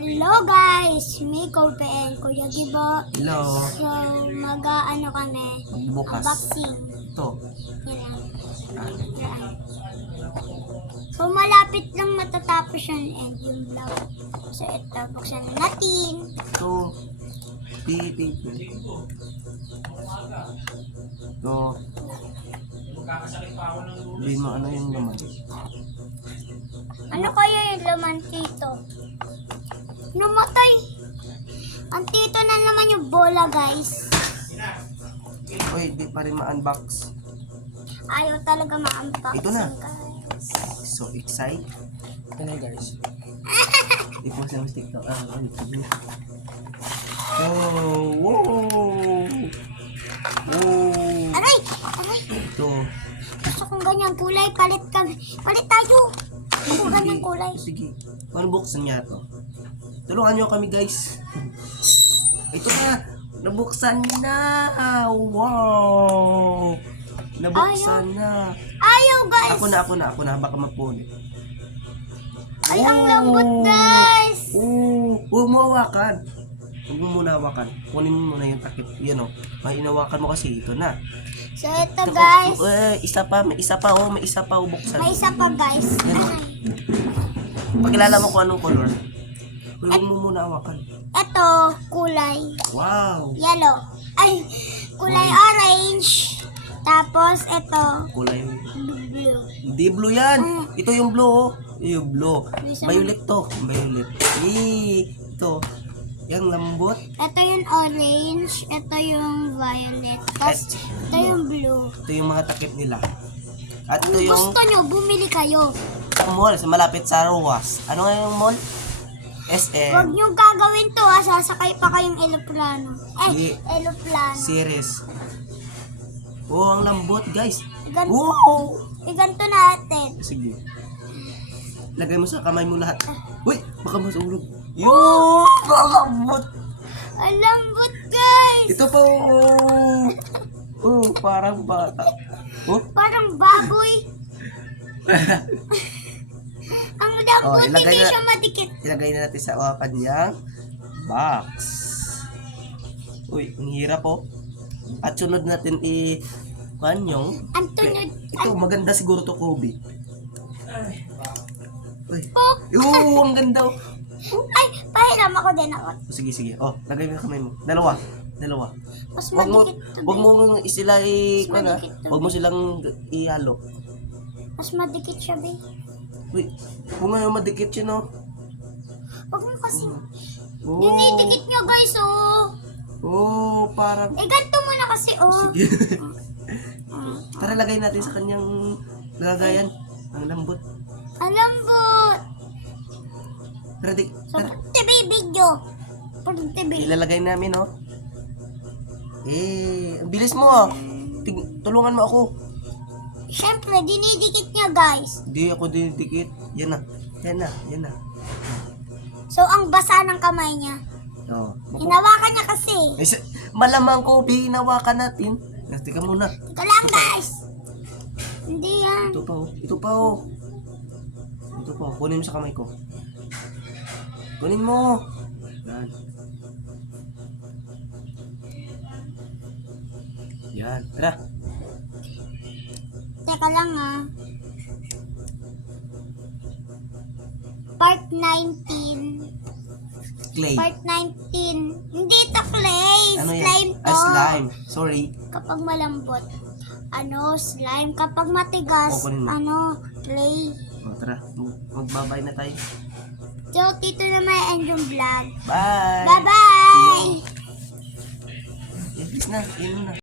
Hello guys, Miko and Kuya Gibo. Hello. So, mag-ano kami? Magbubukas. Unboxing. Ito. Yan. Ah, Yan. So, malapit lang matatapos yun and yung vlog. So, ito, buksan natin. ito. Titig. Ito. Sabihin mo ano yung laman. Ano kaya yung laman dito? Namatay! Ang tito na naman yung bola, guys. Uy, di pa rin ma-unbox. Ayaw talaga ma-unboxing, Ito na. guys. So excited. Ito na guys. I-post yung TikTok. Oh, wow! Oh! Aray! Aray! Ito. Gusto kong ganyan kulay. Palit kami. Palit tayo! Gusto kong ganyan kulay. Sige. Paano buksan niya to? Tulungan niyo kami guys. Ito na. Nabuksan na. Wow! Nabuksan na. Ayaw, guys! Ako na. Baka mapulit. Ay, ang lambot, guys! Huwag mo hawakan. Huwag mo muna hawakan. Kunin mo muna yung takip. Yan o. May inawakan mo kasi ito na. So, ito, guys. Isa pa. May isa pa. May isa pa. Buksan. May isa pa, guys. Yan o. Aray. Pakilala mo kung anong color. Huwag mo muna hawakan. Ito, kulay Wow! yellow. Ay, kulay orange. Tapos, ito, Kulay. blue. Hindi blue yan. Ito yung blue. Oh. Yung blue. Isa Violet to. Violet. Ito. Yung lambot. Ito yung orange. Ito yung violet. Tapos, ito yung blue. Ito yung mga takip nila. At Kung ito yung gusto nyo, bumili kayo. mall sa malapit sa Roas. Ano nga yung mall? SM. Huwag nyo gagawin to, ha. Sasakay pa kayong eloplano. Hindi. Eloplano. Series. Oh, ang lambot, guys. Iganto, Wow! iganto natin. Sige. Lagay mo sa kamay mo lahat. Uy, baka masulog. Yung ang lambot. Ang lambot, guys. Ito pa. Parang bata. Oh. Parang baboy. Ang lambot, ilagay hindi na- siya madikit. Ilagay na natin sa kanyang box. Uy, ang hirap oh. At sunod natin kanyang. Ang tunod. Ito, maganda siguro to, Kobe. Uy. Oh, Ang ganda oh. ay, pahiram ako din ako. Sige. Oh, lagay mo yung kamay mo. Dalawa. Mas Wag mo, madikit to. wag mo sila Mas madikit to. wag mo silang ihalo. Mas madikit siya, be. Uy, kung ngayon madikit yun oh. Huwag mo kasi. Oh, Dinidikit nyo, guys, oh. parang. Ganito mo na kasi, oh. Sige. Tara, lagay natin sa kanyang lagayan. Ang lambot. Ang lambot. Tara, So, TV video. Pag TV. ilalagay namin oh. Ang bilis mo ah. Tulungan mo ako. Siyempre, dinidikit niya, guys. Hindi ako dinidikit. Yan na. So, ang basa ng kamay niya. Oh. Hinawakan niya kasi. Malamang ko, hinawakan natin. Teka muna. Ito lang, guys. Hindi yan. Ito pa oh. Kunin mo sa kamay ko. Kunin mo. Yan. Tara. Teka lang, ah. Part 19. Clay. Part 19. Hindi ito clay. Ano yan? Slime to. Slime. Sorry. Kapag malambot, slime. Kapag matigas, Kunin mo. clay. Tara. Magbabay na tayo. So, dito na may end yung vlog. Bye. Bye-bye! Yes na. Yun na.